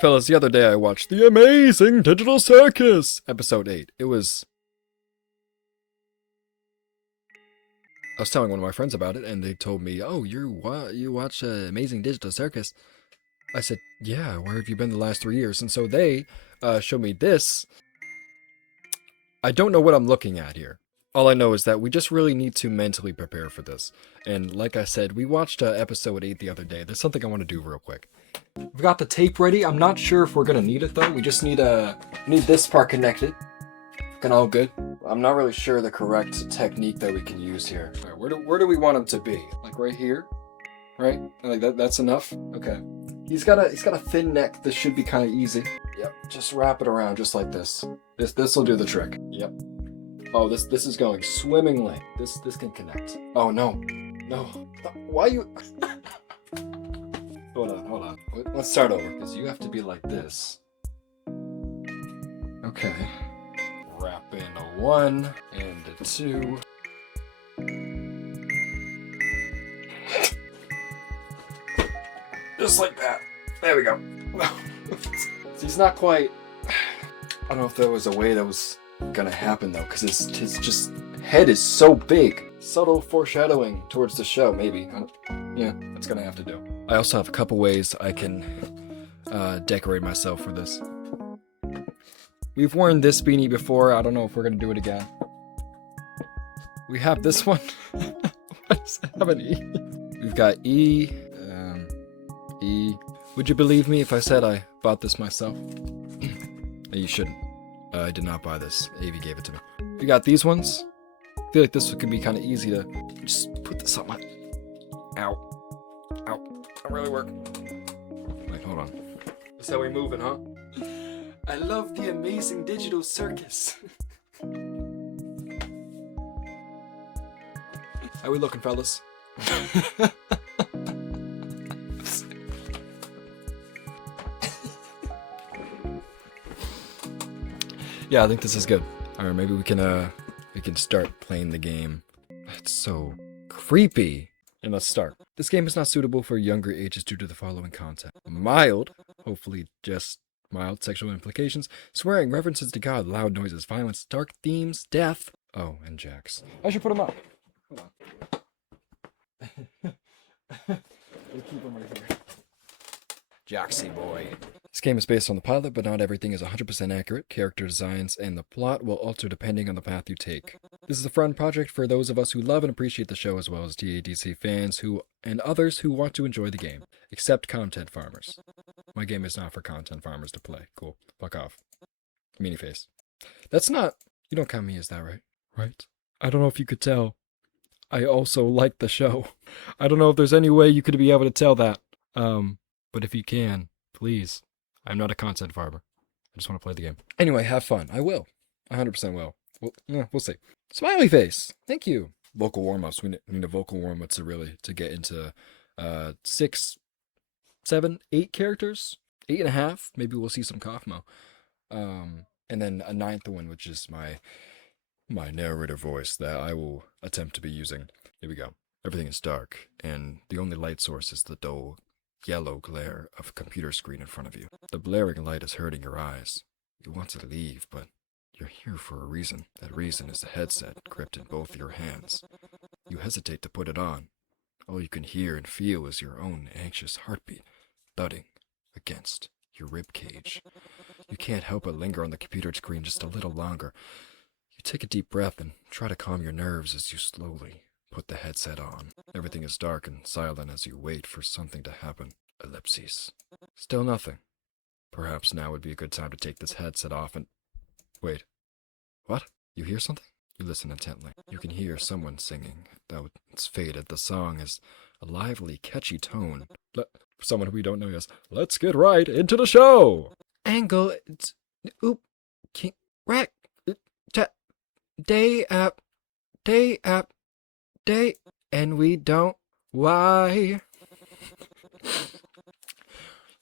Fellas, the other day I watched The Amazing Digital Circus, episode 8. I was telling one of my friends about it, and they told me, "Oh, you watch Amazing Digital Circus?" I said, "Yeah, where have you been the last 3 years?" And so they showed me this. I don't know what I'm looking at here. All I know is that we just really need to mentally prepare for this. And like I said, we watched episode 8 the other day. There's something I want to do real quick. We've got the tape ready. I'm not sure if we're going to need it, though. We just need this part connected. Looking all good. I'm not really sure the correct technique that we can use here. All right, where do we want him to be? Like right here? Right? Like that's enough? Okay. He's got a thin neck. This should be kind of easy. Yep. Just wrap it around just like this. This will do the trick. Yep. Oh, this is going swimmingly. This can connect. Oh no. No. Why you Hold on. Let's start over, because you have to be like this. Okay. Wrap in a 1 and a 2. Just like that. There we go. He's not quite... I don't know if there was a way that was gonna happen, though, because his just head is so big. Subtle foreshadowing towards the show, maybe. Yeah, that's gonna have to do. I also have a couple ways I can decorate myself for this. We've worn this beanie before. I don't know if we're gonna do it again. We have this one. Why does it have an E? We've got E. E. Would you believe me if I said I bought this myself? You shouldn't. I did not buy this. Avi gave it to me. We got these ones. I feel like this could be kind of easy to just put this on my... Ow. I'm really working. Wait, hold on. That's how we moving, huh? I love the Amazing Digital Circus. How we looking, fellas? Yeah, I think this is good. Alright, maybe we can start playing the game. It's so creepy. And let's start. This game is not suitable for younger ages due to the following content. Mild, hopefully just mild sexual implications, swearing, references to God, loud noises, violence, dark themes, death. Oh, and jacks. I should put them up. Hold on. We'll keep them right here. Jaxie boy. This game is based on the pilot, but not everything is 100% accurate. Character designs and the plot will alter depending on the path you take. This is a fun project for those of us who love and appreciate the show, as well as DADC fans and others who want to enjoy the game, except content farmers. My game is not for content farmers to play. Cool. Fuck off. Meanie face. That's not... You don't count me as that, right? Right? I don't know if you could tell. I also like the show. I don't know if there's any way you could be able to tell that. But if you can, please. I'm not a content farmer. I just want to play the game. Anyway, have fun. I will. 100% will. We'll see. Smiley face. Thank you. Vocal warm-ups. We need a vocal warm-up to get into 6, 7, 8 characters. 8.5. Maybe we'll see some Kaufmo. And then a 9th one, which is my narrator voice that I will attempt to be using. Here we go. Everything is dark, and the only light source is the dull yellow glare of a computer screen in front of you. The blaring light is hurting your eyes. You want to leave, but you're here for a reason. That reason is the headset gripped in both your hands. You hesitate to put it on. All you can hear and feel is your own anxious heartbeat thudding against your rib cage. You can't help but linger on the computer screen just a little longer. You take a deep breath and try to calm your nerves as you slowly put the headset on. Everything is dark and silent as you wait for something to happen. Ellipses. Still nothing. Perhaps now would be a good time to take this headset off and... Wait. What? You hear something? You listen intently. You can hear someone singing, though it's faded. The song is a lively, catchy tone. For someone we don't know, yes. Let's get right into the show! Angle... Oop... King... Rack... Day up... Day up... Day... And we don't... Why?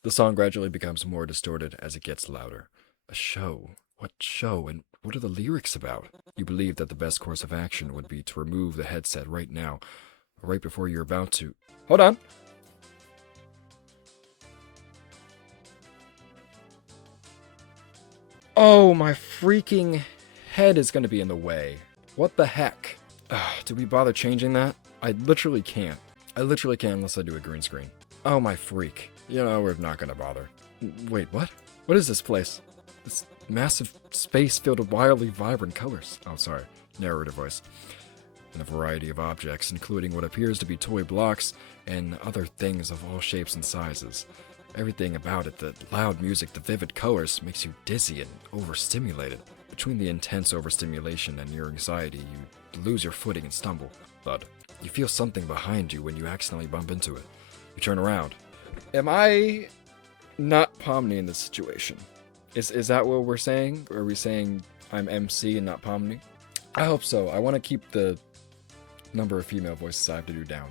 The song gradually becomes more distorted as it gets louder. A show? What show, and what are the lyrics about? You believe that the best course of action would be to remove the headset right now, right before you're about to... Hold on! Oh, my freaking head is gonna be in the way. What the heck? Do we bother changing that? I literally can't. I literally can't unless I do a green screen. Oh my freak. You know, we're not gonna bother. Wait, what? What is this place? This massive space filled with wildly vibrant colors. Oh, sorry. Narrator voice. And a variety of objects, including what appears to be toy blocks and other things of all shapes and sizes. Everything about it, the loud music, the vivid colors, makes you dizzy and overstimulated. Between the intense overstimulation and your anxiety, you lose your footing and stumble. Thud. You feel something behind you when you accidentally bump into it. You turn around. Am I not Pomni in this situation? Is that what we're saying? Or are we saying I'm MC and not Pomni? I hope so. I want to keep the number of female voices I have to do down.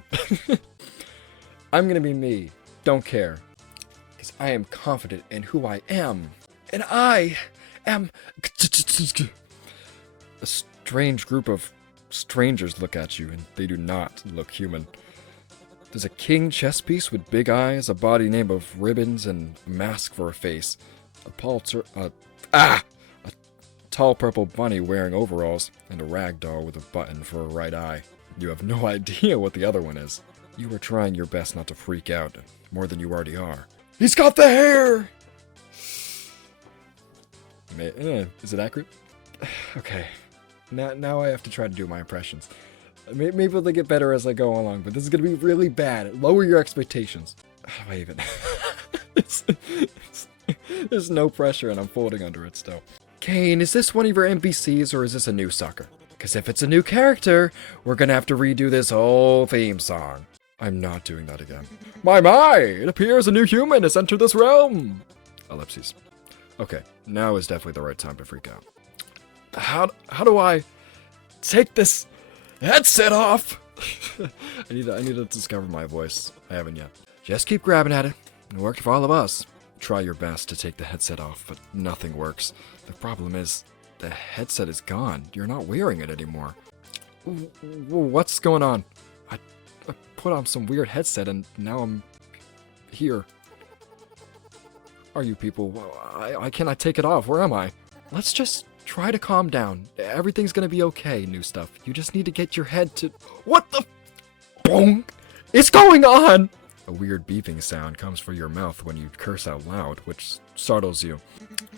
I'm gonna be me. Don't care. Because I am confident in who I am. And I am... A strange group of strangers look at you, and they do not look human. There's a king chess piece with big eyes, a body made of ribbons, and a mask for a face. A tall purple bunny wearing overalls, and a rag doll with a button for a right eye. You have no idea what the other one is. You are trying your best not to freak out, more than you already are. He's got the hair! Is it accurate? Okay. Now I have to try to do my impressions. Maybe they'll get better as I go along, but this is going to be really bad. Lower your expectations. How do I even... There's no pressure and I'm folding under it still. Kane, is this one of your NPCs or is this a new sucker? Because if it's a new character, we're going to have to redo this whole theme song. I'm not doing that again. My! It appears a new human has entered this realm! Ellipses. Okay, now is definitely the right time to freak out. How do I take this headset off? I need to discover my voice. I haven't yet. Just keep grabbing at it. It worked for all of us. Try your best to take the headset off, but nothing works. The problem is, the headset is gone. You're not wearing it anymore. What's going on? I put on some weird headset and now I'm here. Are you people? I cannot take it off. Where am I? Let's just try to calm down. Everything's gonna be okay, new stuff. You just need to get your head to... What the... Boom! It's going on! A weird beeping sound comes from your mouth when you curse out loud, which startles you.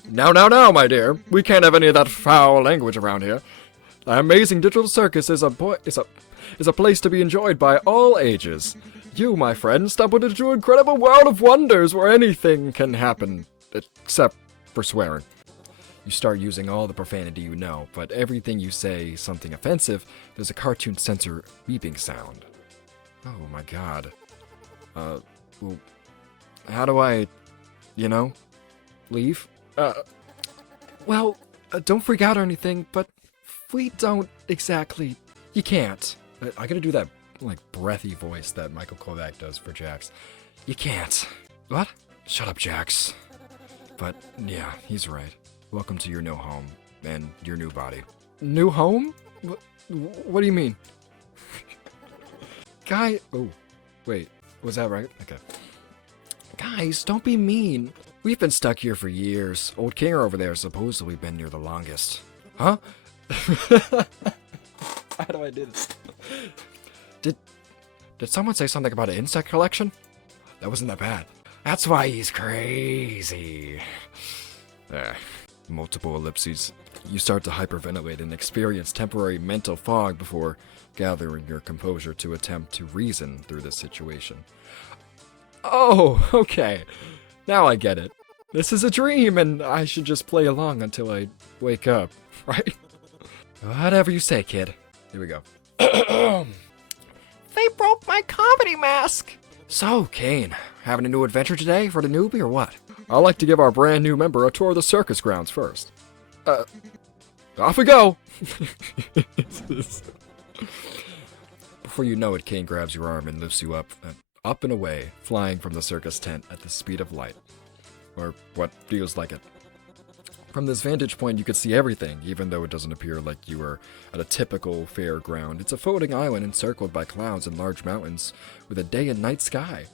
Now, my dear. We can't have any of that foul language around here. The amazing digital circus is a place to be enjoyed by all ages. You, my friend, stumbled into an incredible world of wonders where anything can happen, except for swearing. You start using all the profanity you know, but everything you say something offensive, there's a cartoon censor beeping sound. Oh my god. Well, how do I, leave? Well, don't freak out or anything, but we don't exactly... You can't. I gotta do that, breathy voice that Michael Kovac does for Jax. You can't. What? Shut up, Jax. But, yeah, he's right. Welcome to your new home, and your new body. New home? What do you mean? Oh, wait. Was that right? Okay. Guys, don't be mean. We've been stuck here for years. Old Kinger over there has supposedly been here the longest. Huh? How do I do this? Did someone say something about an insect collection? That wasn't that bad. That's why he's crazy. Multiple ellipses. You start to hyperventilate and experience temporary mental fog before gathering your composure to attempt to reason through this situation. Oh, okay. Now I get it. This is a dream, and I should just play along until I wake up, right? Whatever you say, kid. Here we go. They broke my comedy mask! So, Kane, having a new adventure today for the newbie or what? I'd like to give our brand new member a tour of the circus grounds first. Off we go! Before you know it, Kane grabs your arm and lifts you up and away, flying from the circus tent at the speed of light. Or what feels like it. From this vantage point, you could see everything, even though it doesn't appear like you are at a typical fairground. It's a floating island encircled by clouds and large mountains, with a day and night sky.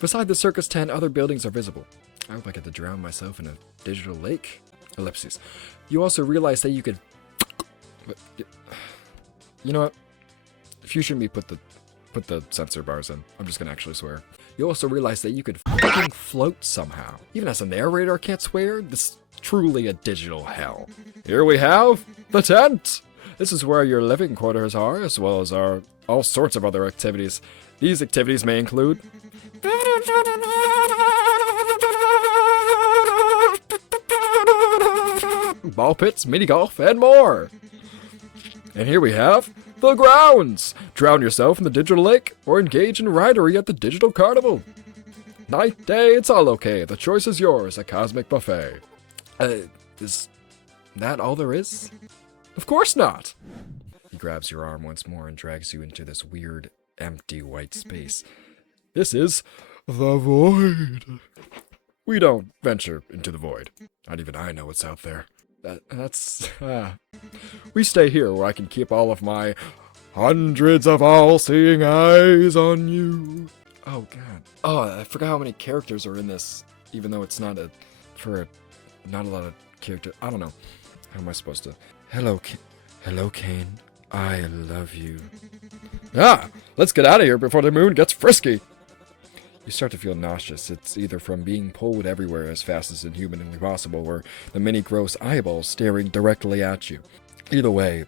Beside the circus tent, other buildings are visible. I hope I get to drown myself in a digital lake. Ellipses. You also realize that you could... You know what? Future me put the censor bars in. I'm just gonna actually swear. You also realize that you could fucking float somehow. Even as a narrator, I can't swear. This is truly a digital hell. Here we have the tent. This is where your living quarters are, as well as all sorts of other activities. These activities may include... ball pits, mini golf, and more. And here we have the grounds. Drown yourself in the digital lake or engage in ridery at the digital carnival. Night, day, it's all okay. The choice is yours. A cosmic buffet. Is that all there is? Of course not. He grabs your arm once more and drags you into this weird, empty white space. This is the void. We don't venture into the void. Not even I know what's out there. We stay here where I can keep all of my hundreds of all-seeing eyes on you. Oh, God. Oh, I forgot how many characters are in this, even though it's not not a lot of character. I don't know. How am I supposed to? Hello, Kane. I love you. Let's get out of here before the moon gets frisky. You start to feel nauseous. It's either from being pulled everywhere as fast as inhumanly possible, or the many gross eyeballs staring directly at you. Either way,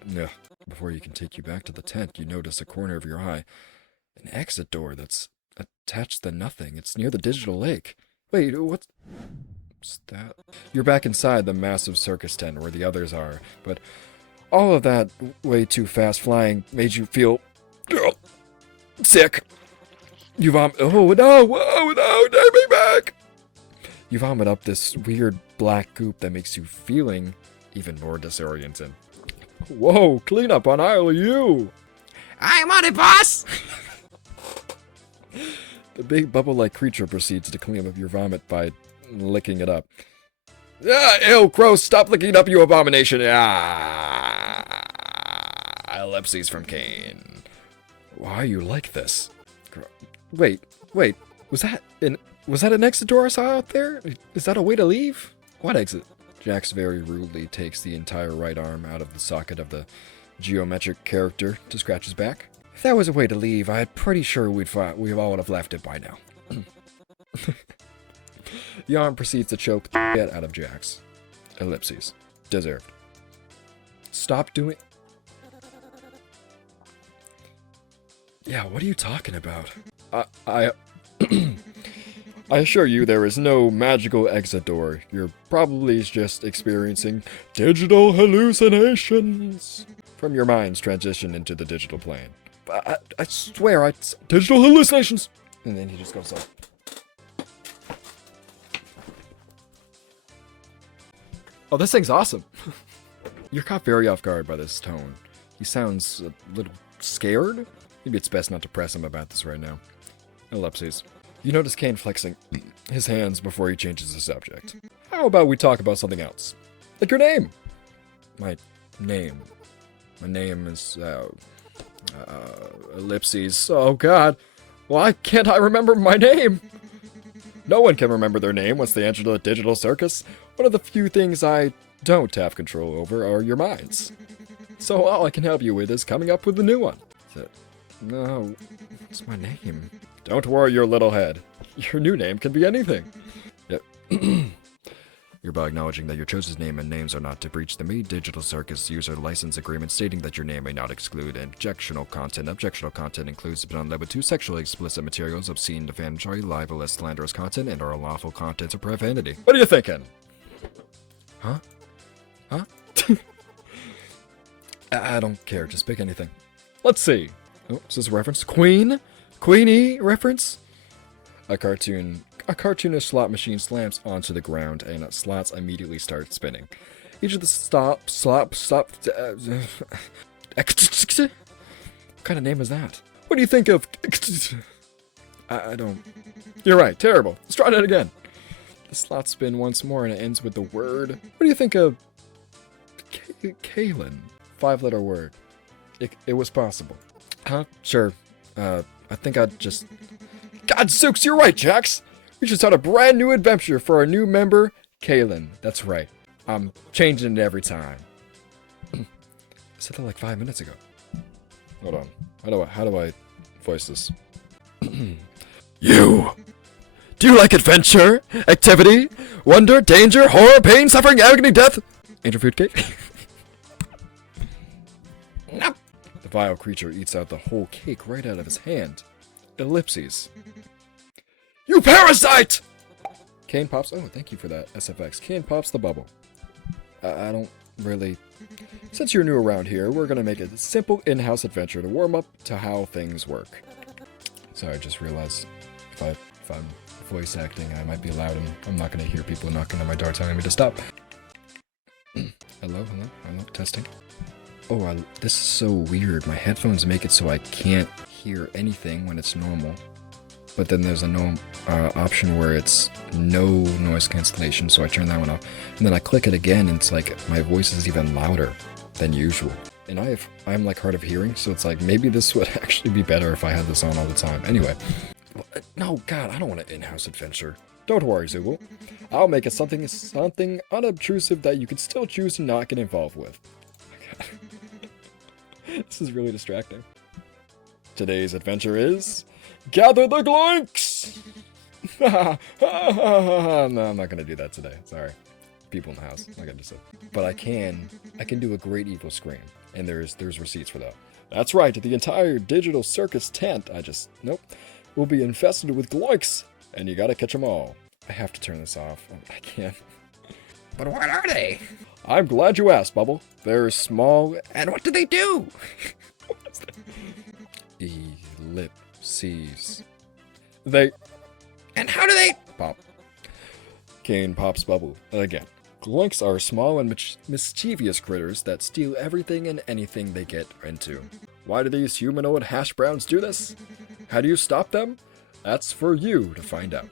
before you can take you back to the tent, you notice a corner of your eye. An exit door that's attached to nothing. It's near the digital lake. Wait, what's that? You're back inside the massive circus tent where the others are, but all of that way too fast flying made you feel sick. You vomit. Oh no! Whoa! No! Take me back! You vomit up this weird black goop that makes you feeling even more disoriented. Whoa! Clean up on aisle you! I'm on it, boss! The big bubble-like creature proceeds to clean up your vomit by licking it up. Ew, gross! Stop licking it up, you abomination! Ellipses from Kane. Why are you like this? Wait, was that an exit door I saw out there? Is that a way to leave? What exit? Jax very rudely takes the entire right arm out of the socket of the geometric character to scratch his back. If that was a way to leave, I'm pretty sure we all would have left it by now. The arm proceeds to choke the shit out of Jax. Ellipses. Deserved. Stop doing... Yeah, what are you talking about? I assure you there is no magical exit door. You're probably just experiencing digital hallucinations from your mind's transition into the digital plane. I swear, digital hallucinations! And then he just goes like... Oh, this thing's awesome! You're caught very off guard by this tone. He sounds a little scared? Maybe it's best not to press him about this right now. Ellipses. You notice Kane flexing his hands before he changes the subject. How about we talk about something else? Like your name. My name. My name is, Ellipses. Oh, God. Why can't I remember my name? No one can remember their name once they enter the digital circus. One of the few things I don't have control over are your minds. So all I can help you with is coming up with a new one. No, what's my name? Don't worry your little head. Your new name can be anything. Yep. Hereby acknowledging that your chosen name and names are not to breach the Me Digital Circus user license agreement, stating that your name may not exclude objectionable content. Objectionable content includes, but not limited to, sexually explicit materials, obscene, defamatory, libelous, slanderous content, and or unlawful contents of profanity. What are you thinking? Huh? I don't care. Just pick anything. Let's see. Oh, is this a reference? Queenie reference? A cartoonish slot machine slams onto the ground, and slots immediately start spinning. Each of the what kind of name is that? What do you think of... I don't... You're right, terrible. Let's try that again. The slots spin once more, and it ends with the word... What do you think of... Kalen? 5-letter word. It was possible. Huh? Sure. I think I'd just... Godzooks, you're right, Jax! We just had a brand new adventure for our new member, Kalen. That's right. I'm changing it every time. I said that like 5 minutes ago. Hold on. How do I voice this? You! Do you like adventure, activity, wonder, danger, horror, pain, suffering, agony, death? Angel food cake? No. The vile creature eats out the whole cake right out of his hand. Ellipses. You parasite! Kane pops. Oh, thank you for that, SFX. Kane pops the bubble. I don't really. Since you're new around here, we're gonna make a simple in-house adventure to warm up to how things work. Sorry, I just realized if I'm voice acting, I might be loud and I'm not gonna hear people knocking on my door telling me to stop. Hello, testing. Oh, this is so weird. My headphones make it so I can't hear anything when it's normal. But then there's a option where it's no noise cancellation, so I turn that one off. And then I click it again, and it's like my voice is even louder than usual. And I'm like hard of hearing, so it's like maybe this would actually be better if I had this on all the time. Anyway. No, God, I don't want an in-house adventure. Don't worry, Zooble. I'll make it something unobtrusive that you can still choose to not get involved with. This is really distracting. Today's adventure is... Gather the gloinks! No, I'm not gonna do that today. Sorry. People in the house, like I just said. But I can do a great evil scream. And there's receipts for that. That's right, the entire digital circus tent, nope, will be infested with gloinks. And you gotta catch them all. I have to turn this off. I can't. But what are they? I'm glad you asked, Bubble. They're small, and what do they do? Ellipses. And how do they... Pop. Kane pops Bubble again. Gloinks are small and mischievous critters that steal everything and anything they get into. Why do these humanoid hash browns do this? How do you stop them? That's for you to find out.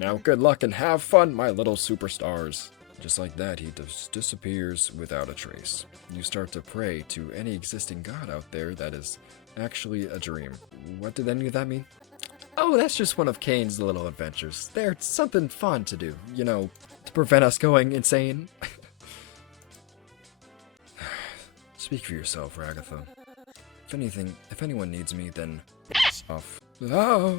Now good luck and have fun, my little superstars. Just like that, he disappears without a trace. You start to pray to any existing god out there that is actually a dream. What did any of that mean? Oh, that's just one of Kane's little adventures. They're something fun to do, you know, to prevent us going insane. Speak for yourself, Ragatha. If anyone needs me, then off. Oh.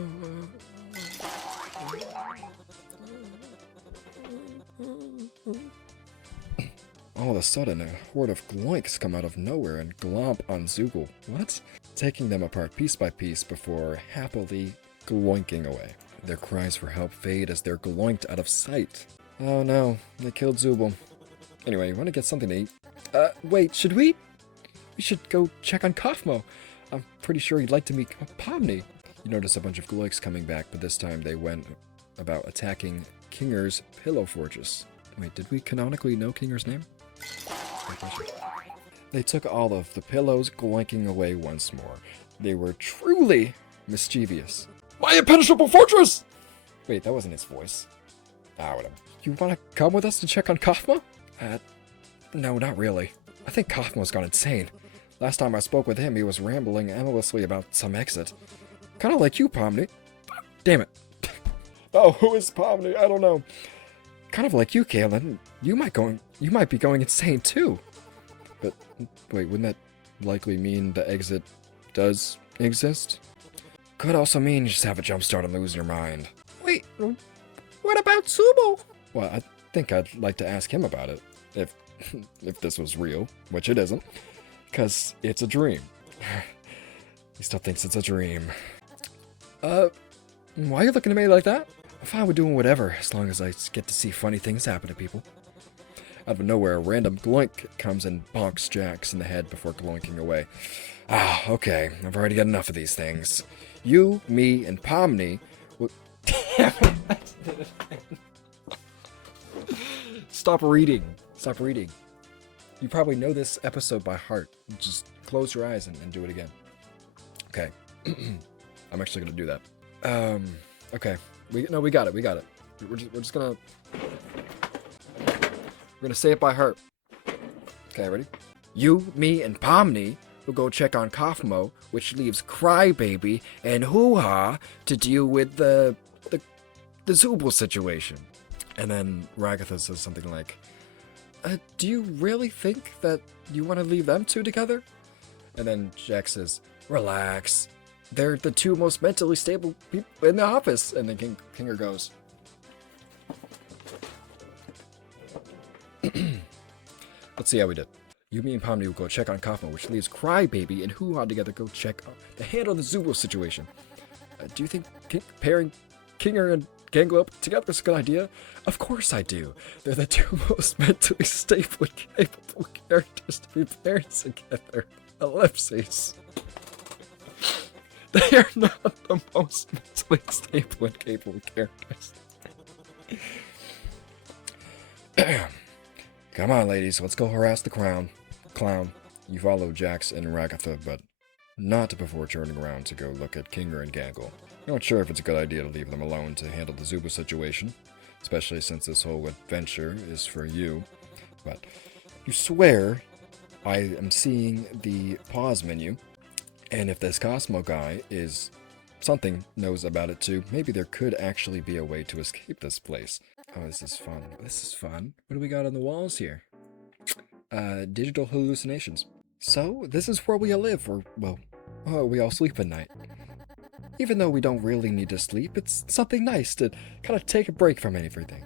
All of a sudden, a horde of gloinks come out of nowhere and glomp on Zoogle. What? Taking them apart piece by piece before happily gloinking away. Their cries for help fade as they're gloinked out of sight. Oh no, they killed Zoogle. Anyway, you want to get something to eat? Wait, should we? We should go check on Kaufmo. I'm pretty sure he'd like to meet Pomni. You notice a bunch of gloinks coming back, but this time they went about attacking Kinger's Pillow Fortress. Wait, did we canonically know Kinger's name? They took all of the pillows, gloinking away once more. They were truly mischievous. My impenetrable fortress! Wait, that wasn't his voice. Whatever. You want to come with us to check on Kaufmo? No, not really. I think Kaufmo's gone insane. Last time I spoke with him, he was rambling endlessly about some exit. Kind of like you, Pomni. Damn it. Oh, who is Pomni? I don't know. Kind of like you, Kalen. You might be going insane too. But wait, wouldn't that likely mean the exit does exist? Could also mean you just have a jump start and lose your mind. Wait, what about Subo? Well, I think I'd like to ask him about it. If this was real, which it isn't. Because it's a dream. He still thinks it's a dream. Why are you looking at me like that? I'm fine with doing whatever, as long as I get to see funny things happen to people. Out of nowhere, a random gloink comes and bonks Jax in the head before gloinking away. Okay, I've already got enough of these things. You, me, and Pomni will... Stop reading. Stop reading. You probably know this episode by heart. Just close your eyes and do it again. Okay. I'm actually gonna do that. Okay. We got it. We're just gonna... We're gonna say it by heart. Okay, ready? You, me, and Pomni will go check on Kaufmo, which leaves Crybaby and Hoo-Ha to deal with the Zooble situation. And then Ragatha says something like, Do you really think that you want to leave them two together? And then Jack says, relax. They're the two most mentally stable people in the office. And then Kinger goes, let's see how we did. You, me, and Pomni will go check on Kaufman, which leaves Crybaby and Hoo-Ha together go check to handle the Zubo situation. Do you think pairing Kinger and Gango up together is a good idea? Of course I do. They're the two most mentally stable and capable characters to be paired together. Ellipses. They are not the most mentally stable and capable characters. Come on, ladies, let's go harass the clown. You follow Jax and Ragatha, but not before turning around to go look at Kinger and Gangle. Not sure if it's a good idea to leave them alone to handle the Zubo situation, especially since this whole adventure is for you. But you swear I am seeing the pause menu, and if this Cosmo guy is something knows about it too, maybe there could actually be a way to escape this place. Oh, this is fun. This is fun. What do we got on the walls here? Digital hallucinations. So, this is where we all live, or, well, we all sleep at night. Even though we don't really need to sleep, it's something nice to kind of take a break from everything.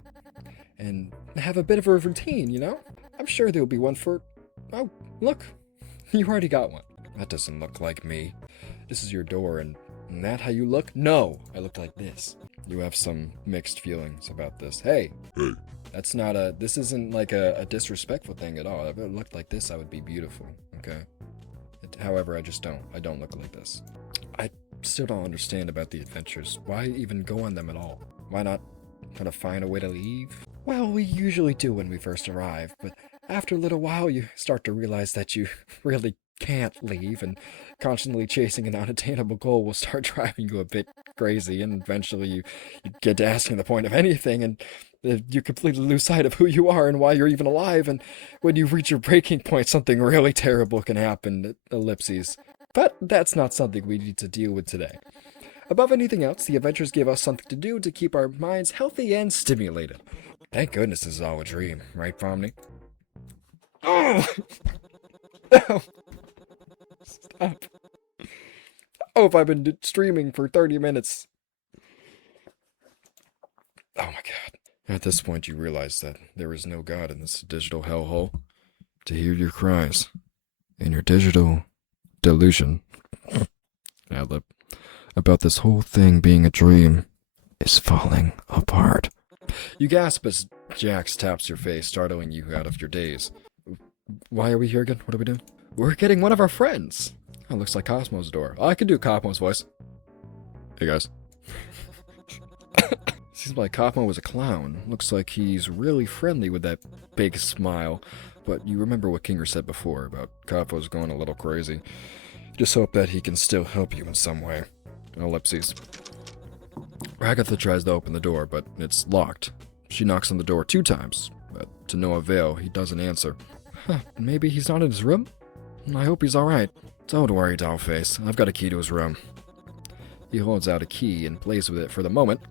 And have a bit of a routine, you know? I'm sure there'll be one for... Oh, look. You already got one. That doesn't look like me. This is your door, and that how you look? No! I look like this. You have some mixed feelings about this. Hey! That's not this isn't like a disrespectful thing at all. If it looked like this, I would be beautiful, okay? However, I just don't. I don't look like this. I still don't understand about the adventures. Why even go on them at all? Why not kind of find a way to leave? Well, we usually do when we first arrive, but after a little while, you start to realize that you really can't leave, and constantly chasing an unattainable goal will start driving you a bit crazy, and eventually you get to asking the point of anything, and you completely lose sight of who you are and why you're even alive, and when you reach your breaking point, something really terrible can happen. Ellipses. But that's not something we need to deal with today. Above anything else, the adventures give us something to do to keep our minds healthy and stimulated. Thank goodness this is all a dream, right, Pomni? Oh! Oh! Stop. Oh, if I've been streaming for 30 minutes. Oh my god. At this point, you realize that there is no God in this digital hellhole to hear your cries in your digital delusion. Adlib. About this whole thing being a dream is falling apart. You gasp as Jax taps your face, startling you out of your daze. Why are we here again? What are we doing? We're getting one of our friends. Oh, looks like Cosmo's door. Oh, I can do Cosmo's voice. Hey guys. Seems like Cosmo was a clown. Looks like he's really friendly with that big smile. But you remember what Kinger said before about Cosmo's going a little crazy. Just hope that he can still help you in some way. Ellipses. Ragatha tries to open the door, but it's locked. She knocks on the door 2 times, but to no avail, he doesn't answer. Huh, maybe he's not in his room? I hope he's alright. Don't worry, Dollface. I've got a key to his room. He holds out a key and plays with it for the moment,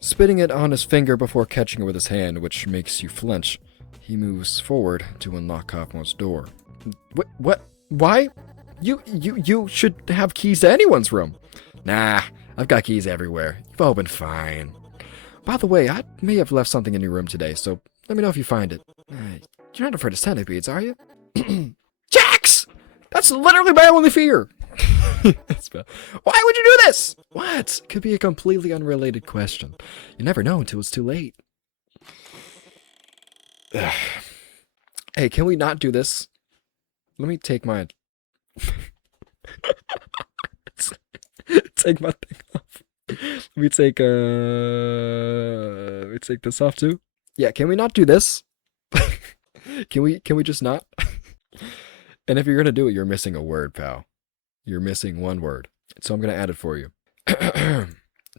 spitting it on his finger before catching it with his hand, which makes you flinch. He moves forward to unlock Cosmo's door. What? Why? You should have keys to anyone's room. Nah, I've got keys everywhere. You've all been fine. By the way, I may have left something in your room today, so let me know if you find it. You're not afraid of centipedes, are you? Jax! That's literally my only fear! Why would you do this? What? Could be a completely unrelated question. You never know until it's too late. Hey, can we not do this? Let me take my... take my thing off. Let me take this off too. Yeah, can we not do this? Can we just not? And if you're gonna do it, you're missing a word, pal. You're missing one word. So I'm gonna add it for you.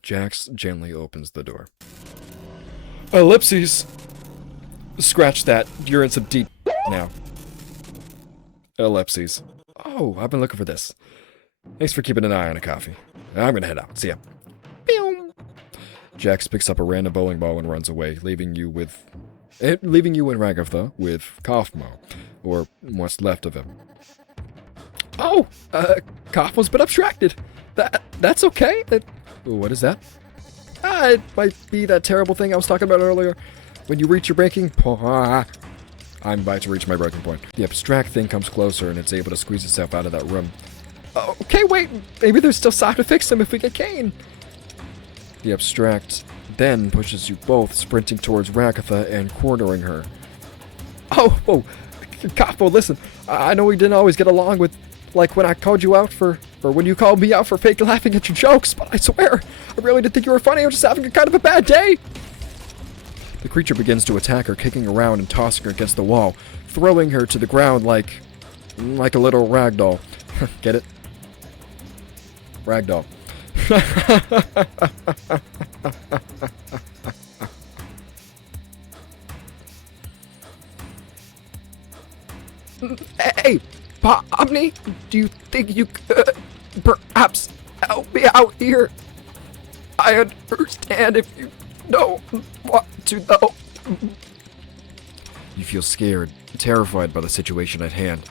Jax gently opens the door. Ellipses! Scratch that. You're in some deep now. Ellipses. Oh, I've been looking for this. Thanks for keeping an eye on a coffee. I'm gonna head out. See ya. Pew! Jax picks up a random bowling ball and runs away, leaving you with leaving you and Ragatha with Kaufmo, or what's left of him. Oh, Kaufmo's been abstracted. That's okay. What is that? It might be that terrible thing I was talking about earlier. When you reach your breaking point. I'm about to reach my breaking point. The abstract thing comes closer and it's able to squeeze itself out of that room. Okay, wait. Maybe there's still time to fix him if we get Kane. The abstract then pushes you both, sprinting towards Ragatha and cornering her. Whoa. Capo, listen. I know we didn't always get along with, like, when I called you out for, or when you called me out for fake laughing at your jokes, but I swear, I really didn't think you were funny. I was just having a kind of a bad day. The creature begins to attack her, kicking around and tossing her against the wall, throwing her to the ground like a little ragdoll. Get it? Ragdoll. Hey, Pomni, do you think you could perhaps help me out here? I understand if you don't want to, though. You feel scared, terrified by the situation at hand.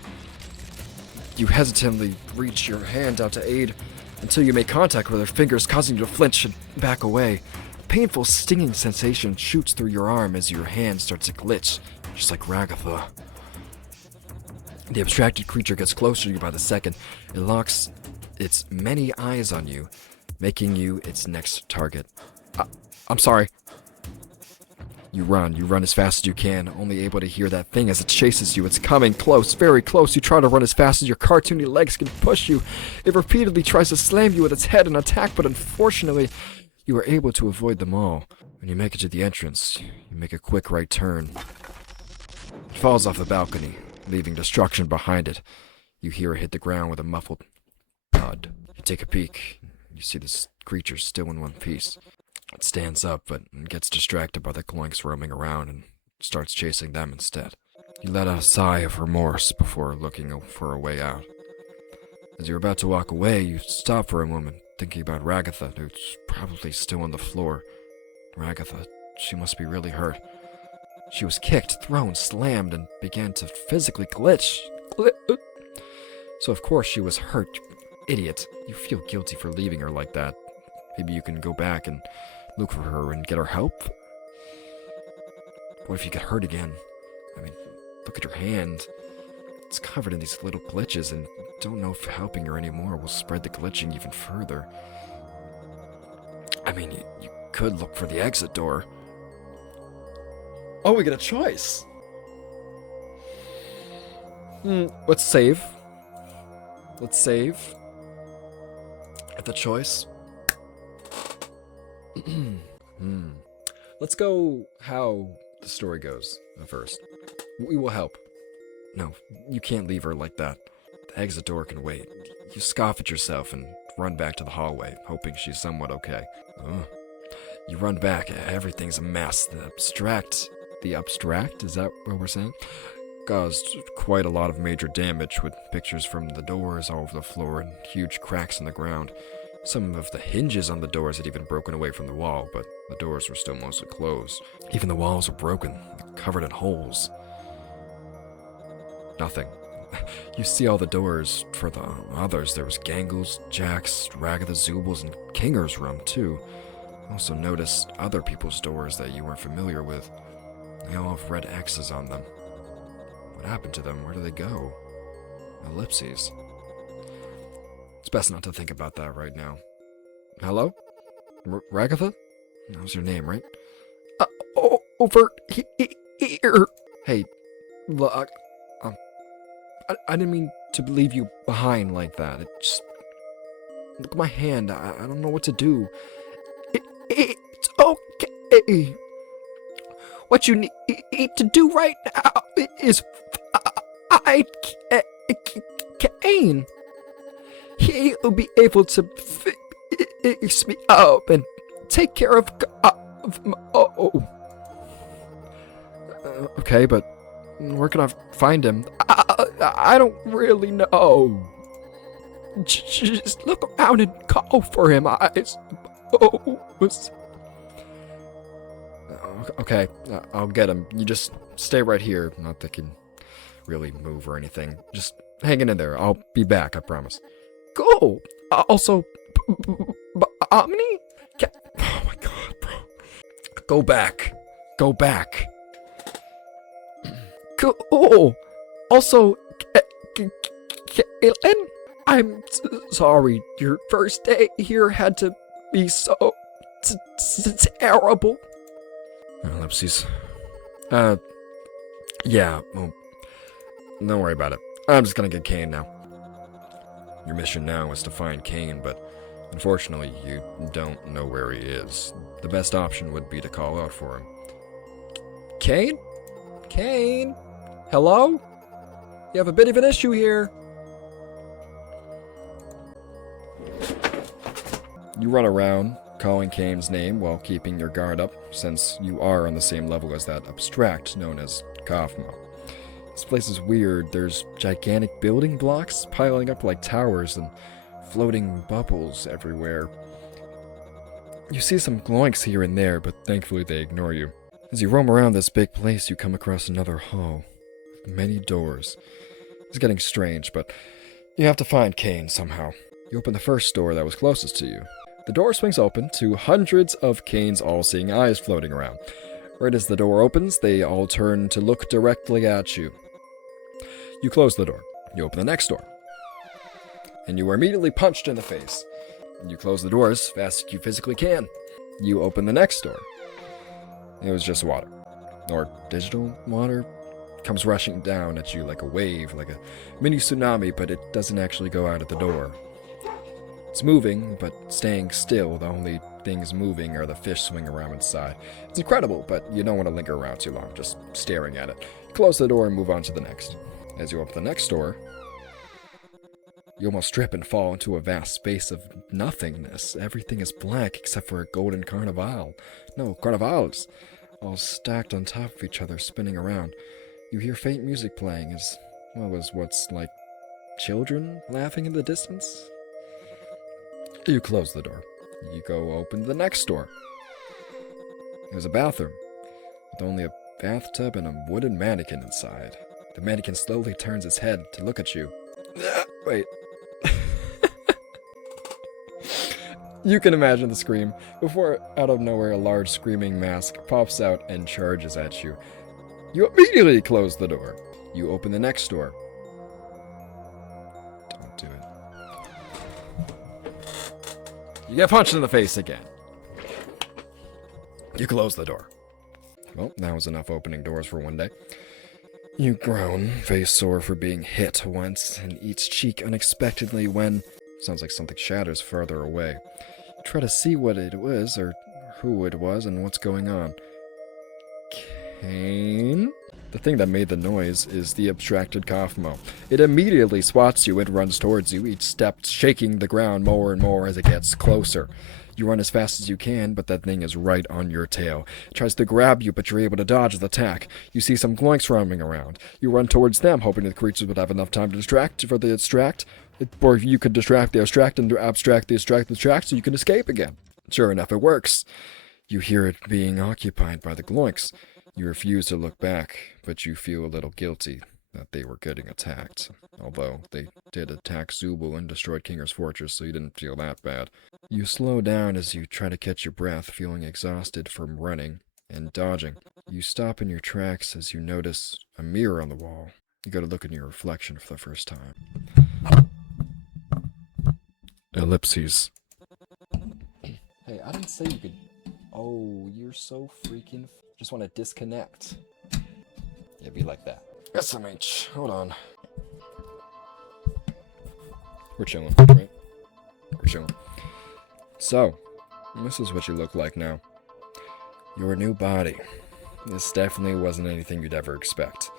You hesitantly reach your hand out to aid until you make contact with her fingers, causing you to flinch and back away. A painful, stinging sensation shoots through your arm as your hand starts to glitch, just like Ragatha. The abstracted creature gets closer to you by the second. It locks its many eyes on you, making you its next target. I'm sorry. You run as fast as you can, only able to hear that thing as it chases you. It's coming close, very close. You try to run as fast as your cartoony legs can push you. It repeatedly tries to slam you with its head and attack, but unfortunately, you are able to avoid them all. When you make it to the entrance, you make a quick right turn. It falls off the balcony, leaving destruction behind it. You hear it hit the ground with a muffled thud. You take a peek. You see this creature still in one piece. It stands up, but gets distracted by the cloinks roaming around and starts chasing them instead. You let out a sigh of remorse before looking for a way out. As you're about to walk away, you stop for a moment, thinking about Ragatha, who's probably still on the floor. Ragatha, she must be really hurt. She was kicked, thrown, slammed, and began to physically glitch. So of course she was hurt, you idiot. You feel guilty for leaving her like that. Maybe you can go back and look for her and get her help? What if you get hurt again? I mean, look at your hand. It's covered in these little glitches, and don't know if helping her anymore will spread the glitching even further. I mean, you could look for the exit door. Oh, we get a choice. Let's save. Let's save. At the choice. Let's go how the story goes first. We will help. No, you can't leave her like that. The exit door can wait. You scoff at yourself and run back to the hallway, hoping she's somewhat okay. You run back, everything's a mess. The abstract, is that what we're saying? Caused quite a lot of major damage, with pictures from the doors all over the floor and huge cracks in the ground. Some of the hinges on the doors had even broken away from the wall, but the doors were still mostly closed. Even the walls were broken, covered in holes. Nothing. You see all the doors. For the others, there was Gangle's, Jack's, Ragatha, Zubal's, and Kinger's room, too. Also noticed other people's doors that you weren't familiar with. They all have red X's on them. What happened to them? Where do they go? Ellipses. It's best not to think about that right now. Hello? Ragatha? That was your name, right? Over here. Hey, look, I didn't mean to leave you behind like that. It just... Look at my hand. I don't know what to do. It's okay. What you need to do right now is find Kane. He'll be able to fix me up and take care of Mo. Okay, but where can I find him? I don't really know. Just look around and call for him, I suppose. Okay, I'll get him. You just stay right here. Not that can really move or anything. Just hanging in there. I'll be back, I promise. Go! Also, Omni? Oh my god, bro. Go back. Go back. Go! Also, Kalen? I'm sorry. Your first day here had to be so terrible. Ellipses. Yeah, well, don't worry about it. I'm just gonna get Kane now. Your mission now is to find Kane, but unfortunately, you don't know where he is. The best option would be to call out for him. Kane? Kane? Hello? You have a bit of an issue here. You run around, calling Kane's name while keeping your guard up, since you are on the same level as that abstract known as Kaufmo. This place is weird. There's gigantic building blocks piling up like towers and floating bubbles everywhere. You see some gloinks here and there, but thankfully they ignore you. As you roam around this big place, you come across another hall with many doors. It's getting strange, but you have to find Kane somehow. You open the first door that was closest to you. The door swings open to hundreds of Kane's all-seeing eyes floating around. Right as the door opens, they all turn to look directly at you. You close the door. You open the next door. And you are immediately punched in the face. You close the door as fast as you physically can. You open the next door. It was just water. Or digital water. Comes rushing down at you like a wave, like a mini tsunami, but it doesn't actually go out at the door. It's moving, but staying still. The only things moving are the fish swimming around inside. It's incredible, but you don't want to linger around too long, just staring at it. You close the door and move on to the next. As you open the next door, you almost trip and fall into a vast space of nothingness. Everything is black except for a golden carnival. No, carnivals. All stacked on top of each other, spinning around. You hear faint music playing as well as what's like children laughing in the distance. You close the door. You go open the next door. There's a bathroom with only a bathtub and a wooden mannequin inside. The mannequin slowly turns its head to look at you. Wait. You can imagine the scream before, out of nowhere, a large screaming mask pops out and charges at you. You immediately close the door. You open the next door. Don't do it. You get punched in the face again. You close the door. Well, that was enough opening doors for one day. You groan, face sore for being hit once, and each cheek unexpectedly when... Sounds like something shatters further away. You try to see what it was, or who it was, and what's going on. Kane? The thing that made the noise is the abstracted Kaufmo. It immediately swats you and runs towards you, each step shaking the ground more and more as it gets closer. You run as fast as you can, but that thing is right on your tail. It tries to grab you, but you're able to dodge the attack. You see some gloinks roaming around. You run towards them, hoping the creatures would have enough time to distract, or you could distract the abstract and abstract the abstract, so you can escape again. Sure enough, it works. You hear it being occupied by the gloinks. You refuse to look back, but you feel a little guilty that they were getting attacked. Although they did attack Zubul and destroyed Kinger's fortress, so you didn't feel that bad. You slow down as you try to catch your breath, feeling exhausted from running and dodging. You stop in your tracks as you notice a mirror on the wall. You go to look in your reflection for the first time. Ellipses. Hey, I didn't say you could... Oh, you're so freaking... Just want to disconnect. Yeah, be like that. SMH, hold on. We're chilling, right? We're chilling. So, this is what you look like now. Your new body. This definitely wasn't anything you'd ever expect.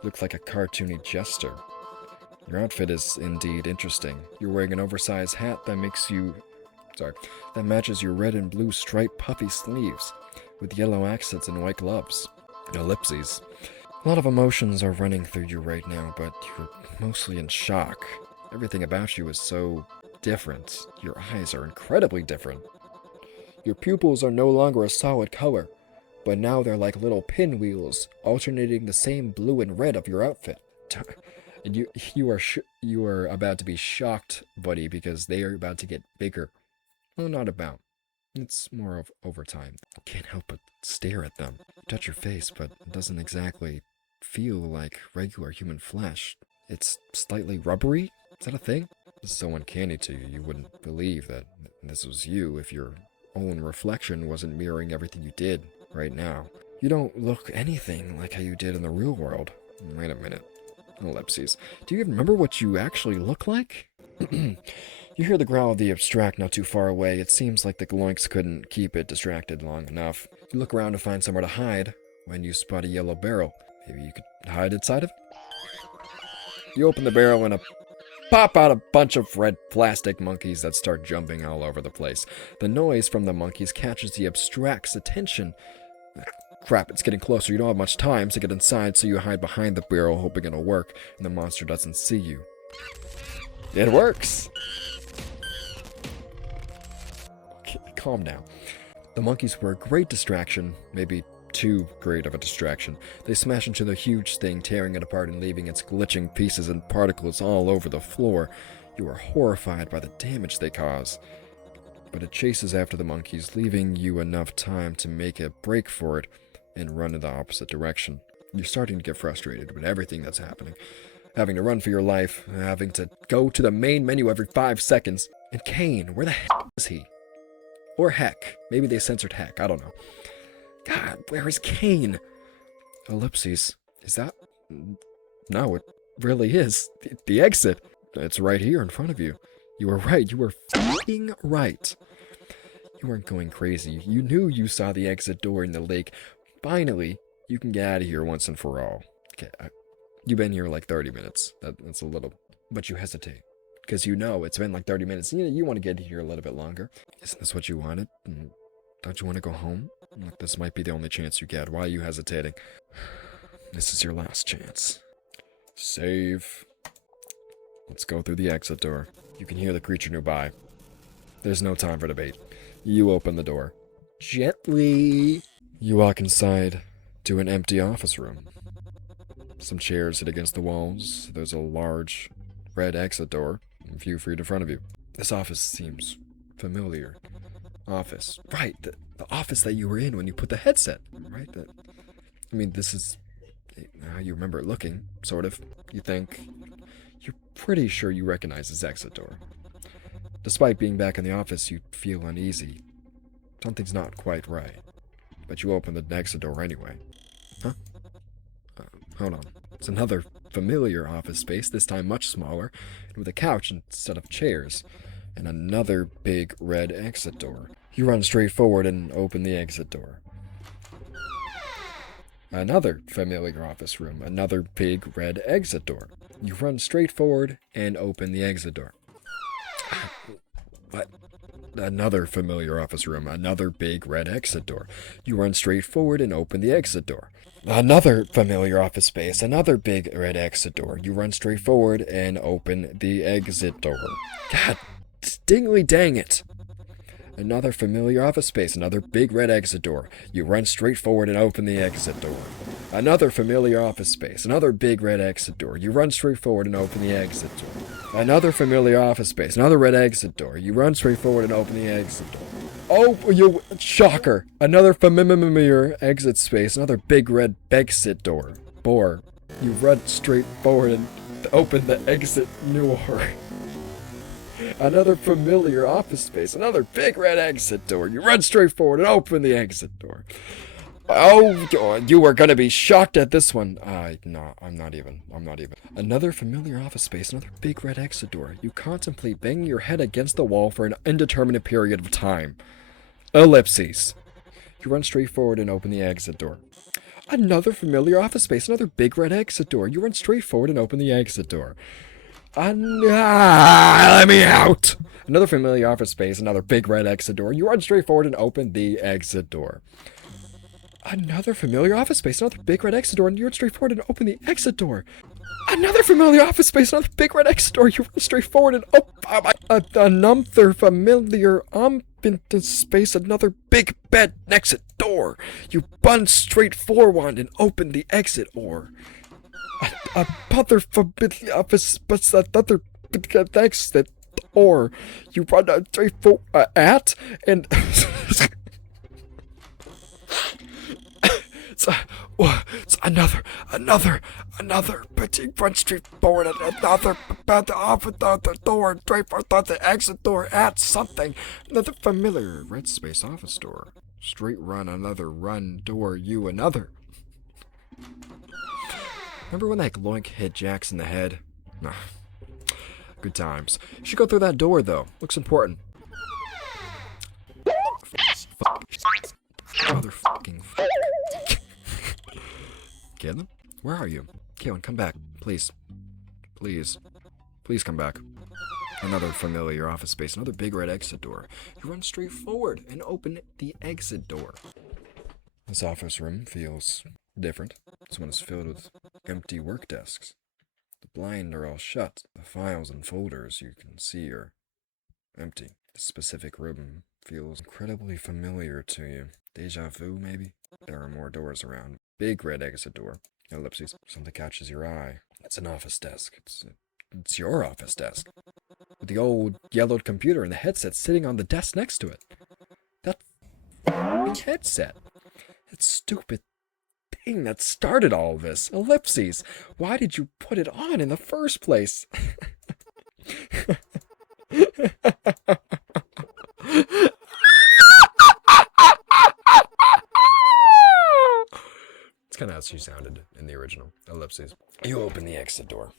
You look like a cartoony jester. Your outfit is indeed interesting. You're wearing an oversized hat that matches your red and blue striped puffy sleeves, with yellow accents and white gloves. Ellipses. A lot of emotions are running through you right now, but you're mostly in shock. Everything about you is so different. Your eyes are incredibly different. Your pupils are no longer a solid color. but now they're like little pinwheels, alternating the same blue and red of your outfit. And you are about to be shocked, buddy, because they are about to get bigger. Well, not about. It's more of over time. You can't help but stare at them. You touch your face, but it doesn't exactly feel like regular human flesh. It's slightly rubbery? Is that a thing? It's so uncanny to you, you wouldn't believe that this was you if your own reflection wasn't mirroring everything you did right now. You don't look anything like how you did in the real world. Wait a minute. Ellipses. Do you even remember what you actually look like? You hear the growl of the abstract not too far away. It seems like the Gloinks couldn't keep it distracted long enough. You look around to find somewhere to hide when you spot a yellow barrel. Maybe you could hide inside of it? You open the barrel and pop out a bunch of red plastic monkeys that start jumping all over the place. The noise from the monkeys catches the abstract's attention. Crap, it's getting closer. You don't have much time to get inside, so you hide behind the barrel, hoping it'll work, and the monster doesn't see you. It works! Okay, calm down. The monkeys were a great distraction, maybe too great of a distraction. They smash into the huge thing, tearing it apart and leaving its glitching pieces and particles all over the floor. You are horrified by the damage they cause. But it chases after the monkeys, leaving you enough time to make a break for it and run in the opposite direction. You're starting to get frustrated with everything that's happening. Having to run for your life, having to go to the main menu every 5 seconds. And Kane, where the heck is he? Or Heck. Maybe they censored Heck, I don't know. God, where is Kane? Ellipses. Is that? No, it really is. The exit. It's right here in front of you. You were right. You were f***ing right. You weren't going crazy. You knew you saw the exit door in the lake. Finally, you can get out of here once and for all. Okay, you've been here like 30 minutes. That's a little... But you hesitate. Because you know it's been like 30 minutes. You want to get here a little bit longer. Isn't this what you wanted? Don't you want to go home? Look, this might be the only chance you get. Why are you hesitating? This is your last chance. Save. Let's go through the exit door. You can hear the creature nearby. There's no time for debate. You open the door. Gently. You walk inside to an empty office room. Some chairs sit against the walls. There's a large red exit door, a few feet in front of you. This office seems familiar. Office. Right, the office that you were in when you put the headset, right? This is how you remember it looking, sort of. You think. You're pretty sure you recognize this exit door. Despite being back in the office, you feel uneasy. Something's not quite right. But you open the exit door anyway. Huh? Hold on. It's another familiar office space, this time much smaller, and with a couch instead of chairs. And another big red exit door. You run straight forward and open the exit door. Another familiar office room. Another big red exit door. You run straight forward and open the exit door. What? Another familiar office room. Another big red exit door. You run straight forward and open the exit door. Another familiar office space. Another big red exit door. You run straight forward and open the exit door. God dingly dang it. Another familiar office space. Another big red exit door. You run straight forward and open the exit door. Another familiar office space. Another big red exit door. You run straight forward and open the exit door. Another familiar office space. Another red exit door. You run straight forward and open the exit door. Oh, you shocker. Another familiar exit space. Another big red exit door. Bore. You run straight forward and open the exit door. Another familiar office space. Another big red exit door. You run straight forward and open the exit door. Oh, you are gonna be shocked at this one. No, I'm not even. Another familiar office space. Another big red exit door. You contemplate banging your head against the wall for an indeterminate period of time. Ellipses. You run straight forward and open the exit door. Another familiar office space. Another big red exit door. You run straight forward and open the exit door. Let me out! Another familiar office space. Another big red exit door. You run straight forward and open the exit door. Another familiar office space. Another big red exit door. And you run straight forward and open the exit door. Another familiar office space. Another big red exit door. You run straight forward and open another familiar into space another big bed exit door. You run straight forward and open the exit door. Another familiar office, but another exit door. You run straight forward at and. It's another, but you run straight forward and another, about to off the door, straight for the exit door at something. Another familiar red space office door. Straight run, another run door, you another. Remember when that gloink hit Jax in the head? Good times. You should go through that door though. Looks important. Motherfucking Kalen? Where are you? Kalen, come back. Please. Please. Please come back. Another familiar office space. Another big red exit door. You run straight forward and open the exit door. This office room feels different. This one is filled with empty work desks. The blinds are all shut. The files and folders you can see are empty. The specific room feels incredibly familiar to you. Deja vu, maybe? There are more doors around. Big red exit door. Ellipses. Something catches your eye. It's an office desk. It's your office desk. With the old yellowed computer and the headset sitting on the desk next to it. That headset. That stupid thing that started all this. Ellipses. Why did you put it on in the first place? It's kind of how she sounded in the original. Ellipses. You open the exit door.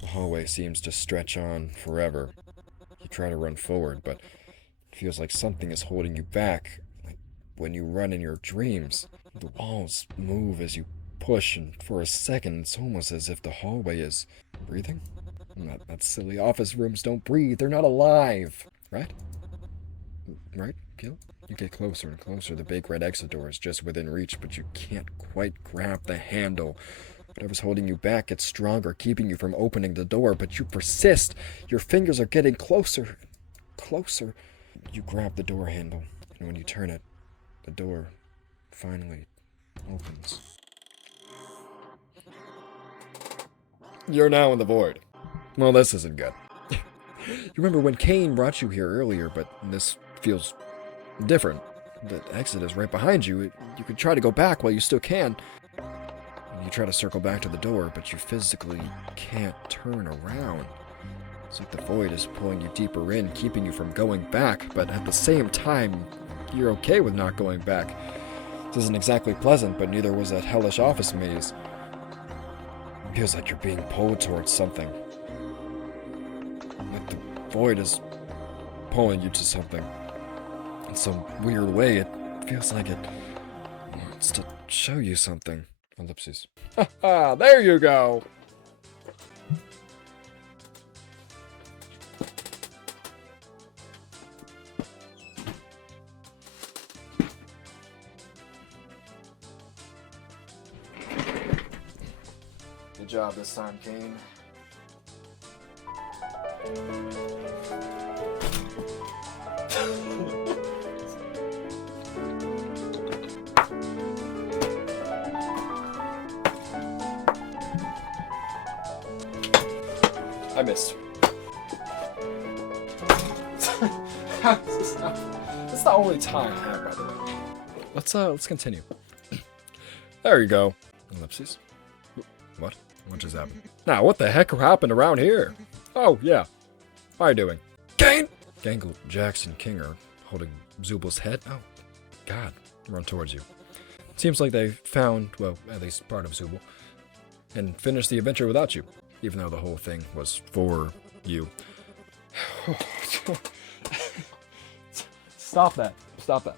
The hallway seems to stretch on forever. You try to run forward, but it feels like something is holding you back. Like when you run in your dreams. The walls move as you push, and for a second, it's almost as if the hallway is breathing. That silly office rooms don't breathe. They're not alive. Right? Right, Gil? You get closer and closer. The big red exit door is just within reach, but you can't quite grab the handle. Whatever's holding you back gets stronger, keeping you from opening the door, but you persist. Your fingers are getting closer, closer. You grab the door handle, and when you turn it, the door finally opens. You're now in the void. Well, this isn't good. You remember when Kane brought you here earlier, but this feels different. The exit is right behind you. You could try to go back while you still can. You try to circle back to the door, but you physically can't turn around. It's like the void is pulling you deeper in, keeping you from going back, but at the same time, you're okay with not going back. This isn't exactly pleasant, but neither was that hellish office maze. It feels like you're being pulled towards something. Like the void is pulling you to something. In some weird way, it feels like it wants to show you something. Ellipses. Haha, there you go! Good job this time, Kane. I missed. That's the only time I have, by the way. Let's continue. There you go. Ellipses. What? What just happened? Now, what the heck happened around here? Oh, yeah. How are you doing? Kane! Gangle, Jax, and King are holding Zubal's head. Oh, God. Run towards you. Seems like they found, well, at least part of Zubal, and finished the adventure without you, even though the whole thing was for you. Stop that. Stop that.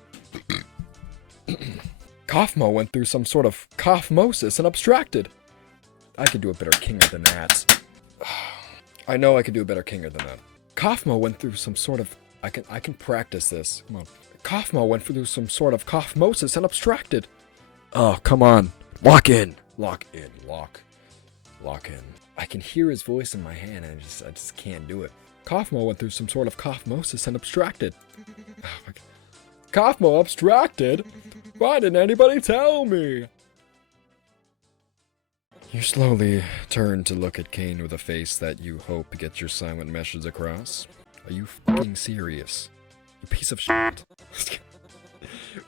Kaufmo went through some sort of kaufmosis and abstracted. I could do a better Kinger than that. I know I could do a better Kinger than that. Kaufmo went through some sort of... I can practice this. Come on. Kaufmo went through some sort of kaufmosis and abstracted. Oh, come on. Lock in. Lock in. Lock in. I can hear his voice in my hand and I just can't do it. Kaufmo went through some sort of kaufmosis and abstracted. Oh my God. Kaufmo abstracted? Why didn't anybody tell me? You slowly turn to look at Kane with a face that you hope gets your silent message across. Are you fucking serious? You piece of shit.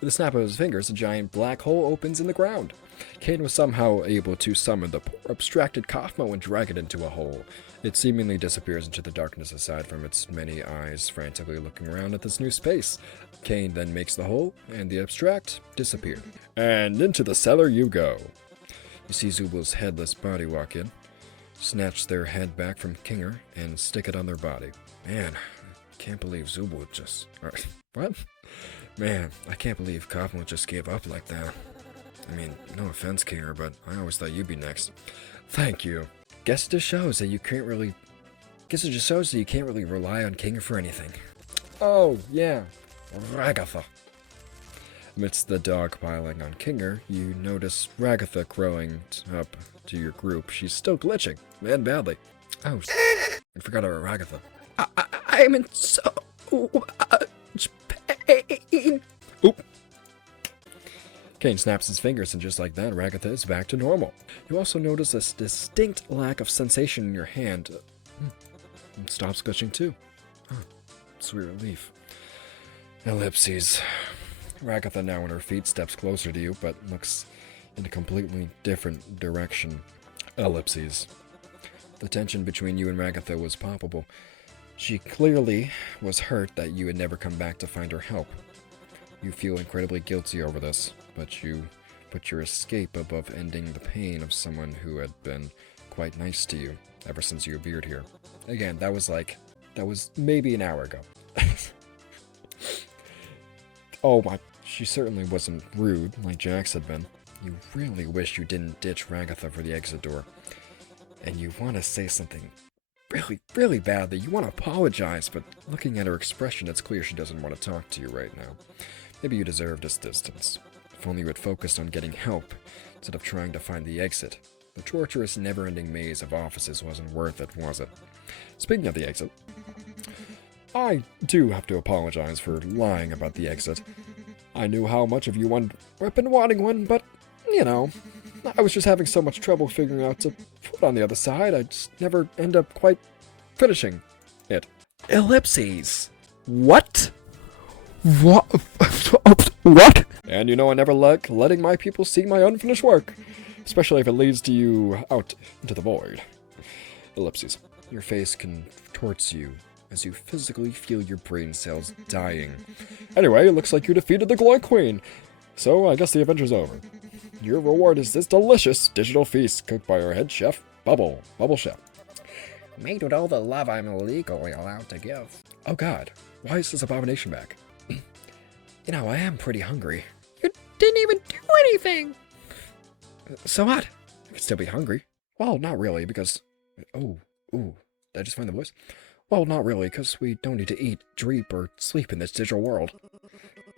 With a snap of his fingers, a giant black hole opens in the ground. Kane was somehow able to summon the poor abstracted Kaufmo and drag it into a hole. It seemingly disappears into the darkness aside from its many eyes frantically looking around at this new space. Kane then makes the hole, and the abstract disappear. And into the cellar you go. You see Zubul's headless body walk in, snatch their head back from Kinger, and stick it on their body. Man, I can't believe Zubul just... What? Man, I can't believe Kaufmo just gave up like that. I mean, no offense, Kinger, but I always thought you'd be next. Thank you. Guess it just shows that you can't really rely on Kinger for anything. Oh, yeah. Ragatha. Amidst the dog piling on Kinger, you notice Ragatha growing up to your group. She's still glitching, and badly. Oh, I forgot about Ragatha. I'm in so much pain. Oop. Kane snaps his fingers, and just like that, Ragatha is back to normal. You also notice a distinct lack of sensation in your hand. It stops glitching too. Oh, sweet relief. Ellipses. Ragatha, now on her feet, steps closer to you, but looks in a completely different direction. Ellipses. The tension between you and Ragatha was palpable. She clearly was hurt that you had never come back to find her help. You feel incredibly guilty over this, but you put your escape above ending the pain of someone who had been quite nice to you ever since you appeared here. Again, that was maybe an hour ago. Oh my, she certainly wasn't rude like Jax had been. You really wish you didn't ditch Ragatha for the exit door. And you want to say something really, really badly. You want to apologize, but looking at her expression, it's clear she doesn't want to talk to you right now. Maybe you deserve this distance. If only you had focused on getting help, instead of trying to find the exit. The torturous, never-ending maze of offices wasn't worth it, was it? Speaking of the exit, I do have to apologize for lying about the exit. I knew how much of you have been wanting one, but, you know, I was just having so much trouble figuring out to put on the other side, I just never end up quite finishing it. Ellipses. What? What? What? And you know I never like letting my people see my unfinished work, especially if it leads to you out into the void. Ellipses. Your face contorts you as you physically feel your brain cells dying. Anyway, it looks like you defeated the Glory Queen, so I guess the adventure's over. Your reward is this delicious digital feast cooked by our head chef, Bubble Chef. Made with all the love I'm legally allowed to give. Oh god, why is this abomination back? You know, I am pretty hungry. You didn't even do anything! So what? I could still be hungry. Well, not really, because... Ooh, did I just find the voice? Well, not really, because we don't need to eat, dream, or sleep in this digital world.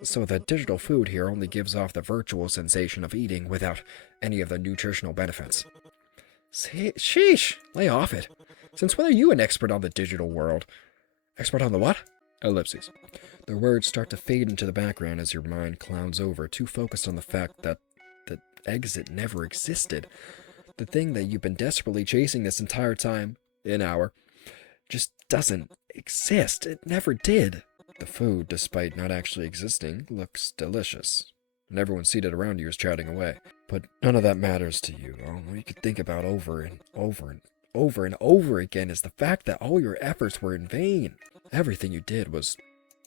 So the digital food here only gives off the virtual sensation of eating without any of the nutritional benefits. Sheesh! Lay off it. Since when are you an expert on the digital world? Expert on the what? Ellipses. The words start to fade into the background as your mind clouds over, too focused on the fact that the exit never existed. The thing that you've been desperately chasing this entire time, an hour, just doesn't exist. It never did. The food, despite not actually existing, looks delicious. And everyone seated around you is chatting away. But none of that matters to you. All you could think about over and over again is the fact that all your efforts were in vain. Everything you did was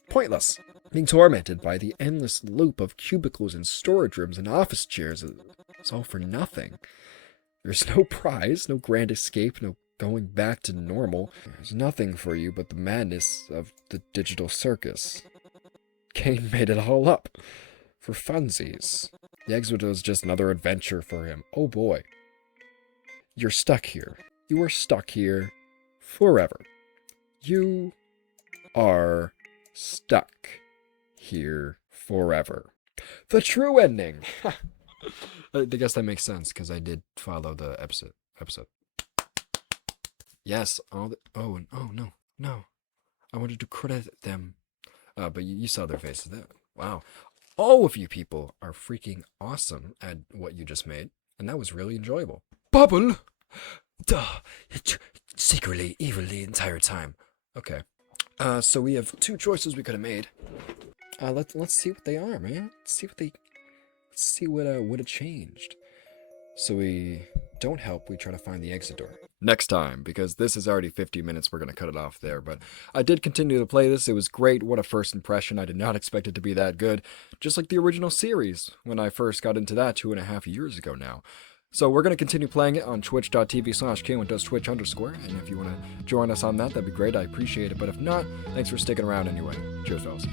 pointless. Being tormented by the endless loop of cubicles and storage rooms and office chairs is all for nothing. There's no prize, no grand escape, no going back to normal. There's nothing for you but the madness of the digital circus. Kane made it all up. For funsies. The exit was just another adventure for him. Oh boy. You're stuck here. You are stuck here forever. You are stuck here forever. The true ending. I guess that makes sense because I did follow the episode. Yes, oh no, I wanted to credit them. But you saw their faces. Wow. All of you people are freaking awesome at what you just made. And that was really enjoyable. Bubble! Duh. Secretly, evil the entire time. Okay. So we have 2 choices we could have made. Let's see what they are, man. Let's see what would have changed. So we don't help, we try to find the exit door. Next time, because this is already 50 minutes, we're going to cut it off there. But I did continue to play this. It was great. What a first impression. I did not expect it to be that good. Just like the original series, when I first got into that 2.5 years ago now. So we're going to continue playing it on twitch.tv/KalenDoesTwitch_. And if you want to join us on that, that'd be great. I appreciate it. But if not, thanks for sticking around anyway. Cheers, fellas.